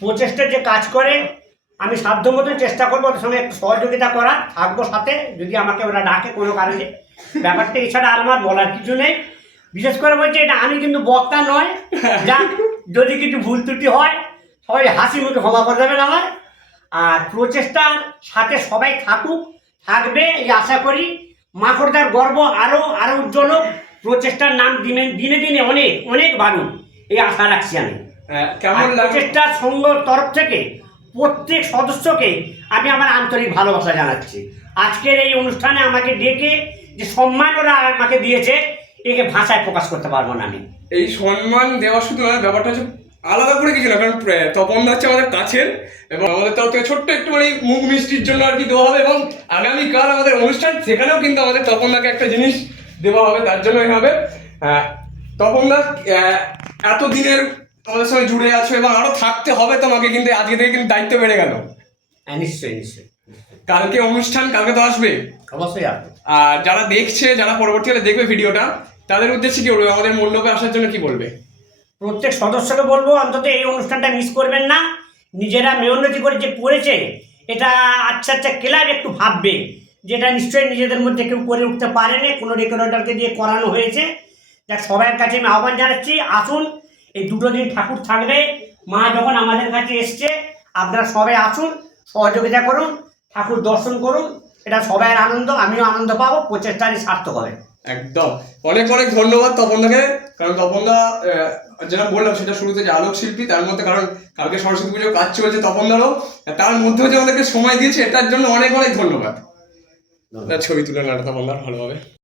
প্রচেষ্টার যে কাজ করে, আমি সাধ্য মতো চেষ্টা করব ওদের সঙ্গে একটু সহযোগিতা করা থাকব সাথে, যদি আমাকে ওরা ডাকে কোনো কারণে। ব্যাপারটা এছাড়া আর আমার বলার কিছু নেই। বিশেষ করে বলছি, এটা আমি কিন্তু বক্তা নয়। যা যদি কিছু ভুল ত্রুটি হয়, সবাই হাসি মুখে ক্ষমা করে দেবেন আমার। আর প্রচেষ্টার সাথে সবাই থাকুক, থাকবে, এই আশা করি। মাকড়দার গর্ব আরও আরও উজ্জ্বল। প্রচেষ্টার নাম দিনে দিনে দিনে অনেক অনেক বাড়ুন এই আশা রাখছি আমি। কেমন লাগে প্রচেষ্টার সংঘর তরফ থেকে প্রত্যেক সদস্যকে আমি আমার আন্তরিক ভালোবাসা জানাচ্ছি। আজকের এই অনুষ্ঠানে আমাকে ডেকে যে সম্মান ওরা আমাকে দিয়েছে একে ভাষায় প্রকাশ করতে পারব না আমি। এই সম্মান দেওয়া শুধু নয় ব্যাপারটা হচ্ছে আলাদা করে কিছু না কারণ তপন হচ্ছে আমাদের কাছের এবং আমাদের তরফ থেকে ছোট্ট একটুখানি মুখ মিষ্টির জন্য আর কি দেওয়া হবে এবং আগামীকাল আমাদের অনুষ্ঠান সেখানেও কিন্তু আমাদের তপন দাকে একটা জিনিস দেওয়া হবে তার জন্যই হবে। আহ, তপন দা আহ, এতদিনের আমাদের সঙ্গে জুড়ে আছো এবং আরও থাকতে হবে তোমাকে কিন্তু আজকে থেকে কিন্তু দায়িত্ব বেড়ে গেল। হ্যাঁ নিশ্চয়ই নিশ্চয়ই। কালকে অনুষ্ঠান কালকে তো আসবে। অবশ্যই আসব। আর যারা দেখছে যারা পরবর্তীকালে দেখবে ভিডিওটা তাদের উদ্দেশ্যে কি বলবে? আমাদের মণ্ডপে আসার জন্য কি বলবে? প্রত্যেক সদস্যকে বলব অন্তত এই অনুষ্ঠানটা মিস করবেন না। নিজেরা মেয়ন্নতি করে যে করেছে এটা আচ্ছা আচ্ছা ক্লাব একটু ভাববে যেটা নিশ্চয়ই নিজেদের মধ্যে কেউ করে উঠতে পারেনি। কোনো ডেকোরেটরকে দিয়ে করানো হয়েছে। যাক সবার কাছে আমি আহ্বান জানাচ্ছি। আসুন এই দুটো দিন ঠাকুর থাকবে। মা যখন আমাদের কাছে এসছে আপনারা সবাই আসুন সহযোগিতা করুন ঠাকুর দর্শন করুন এটা সবাই আনন্দ আমিও আনন্দ পাবো প্রচেষ্টারই সার্থক হবে। একদম। অনেক অনেক ধন্যবাদ তপনদাকে কারণ তপনদা আহ, যেটা বললাম সেটা শুরুতে যে আলোক শিল্পী তার মধ্যে কারণ কালকে সরস্বতী পুজোর কাজ চলছে তপনদারও তার মধ্যেও যে আমাদেরকে সময় দিয়েছে এটার জন্য অনেক অনেক ধন্যবাদ। ছবি তুলে না তপনদার ভালোভাবে।